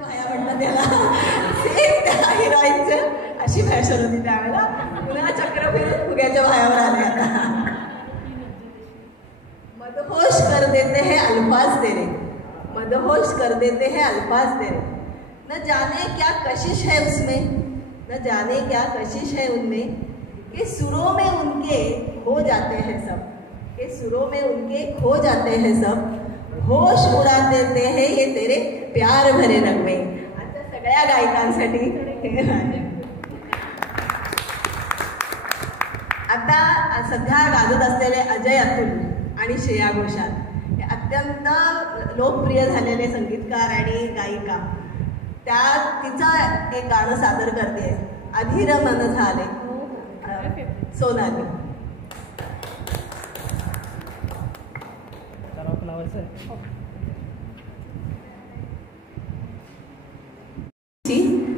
माया म्हणतात त्याला. सेम त्या हिरोईनचं अशी फॅशन होती त्यावेळेला. पुन्हा चक्र फिरून फुग्याच्या भायावर आले आता. मदहोश कर देते हैं अल्फाज तेरे, मदहोश कर देते हैं अल्फाज तेरे. न जाने क्या कशिश है उसमें, न जाने क्या कशिश है उनमें, कि सुरों में उनके खो जाते हैं सब, कि सुरों में उनके खो जाते हैं सब. होश उड़ा देते हैं ये तेरे प्यार भरे नगमे. आता सगळ्या गायकांसाठी आता सध्या गाजत असलेले अजय अतुल आणि श्रेया घोषाल हे अत्यंत लोकप्रिय झालेले संगीतकार आणि गायिका. त्या तिचं एक गाणं सादर करते, अधीर मन झाले, सोनाली.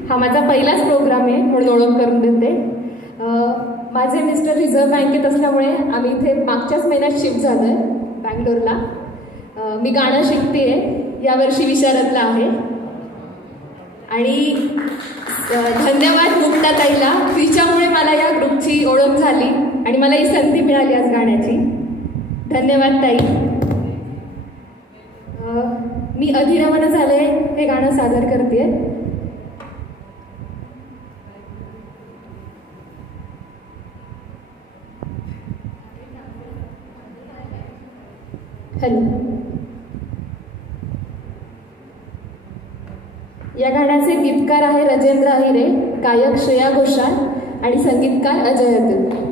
हा माझा पहिलाच प्रोग्राम आहे म्हणून ओळख करून देते. माझे मिस्टर रिझर्व्ह बँकेत असल्यामुळे आम्ही इथे मागच्याच महिन्यात शिफ्ट झालो आहे बँगलोरला. मी गाणं शिकते, यावर्षी विशारदला आहे. आणि धन्यवाद मुक्ताताईला, तिच्यामुळे मला या ग्रुपची ओळख झाली आणि मला ही संधी मिळाली आज गाण्याची. धन्यवाद ताई. मी अधीर मन झाले हे गाणं सादर करते. हॅलो. या गाण्याचे गीतकार आहे राजेंद्र अहिरे, गायक श्रेया घोषाल आणि संगीतकार अजय अतुल.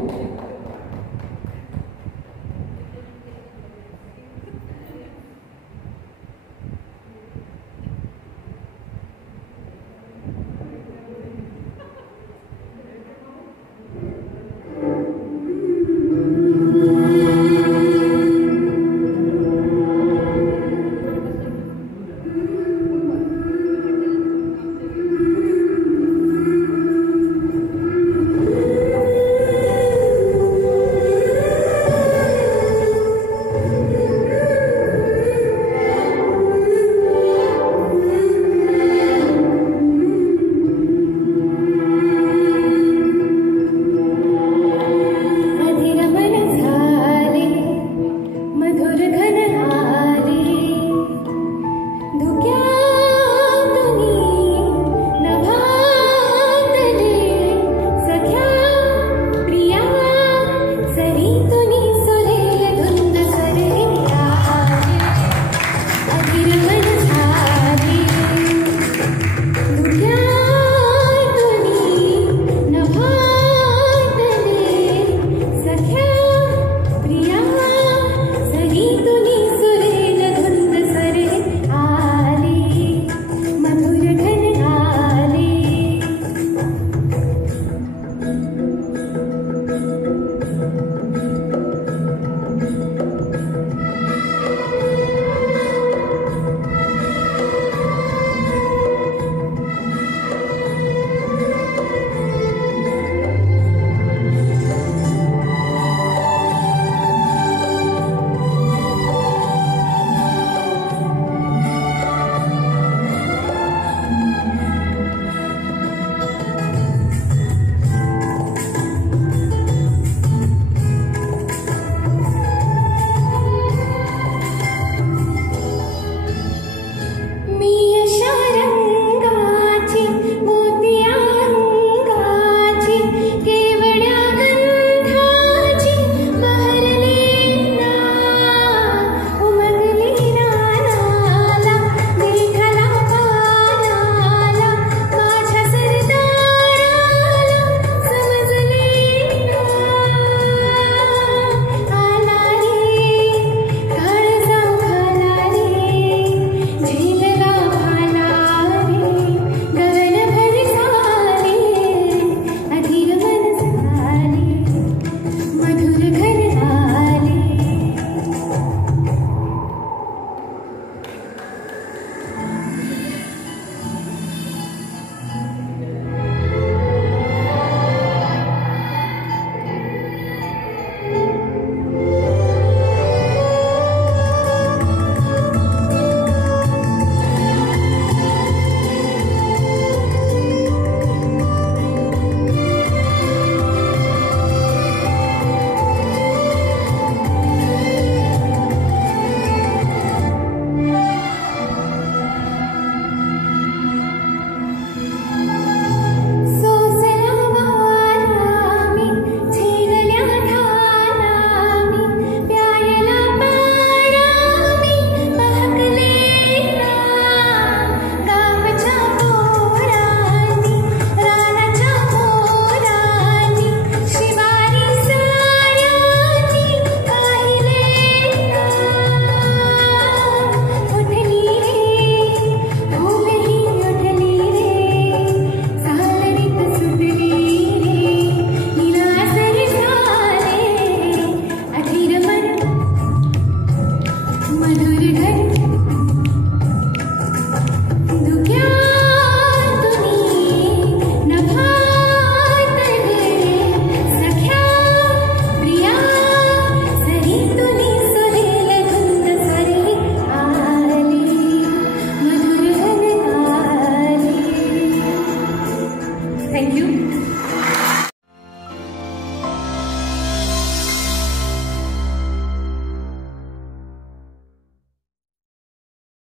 Thank you.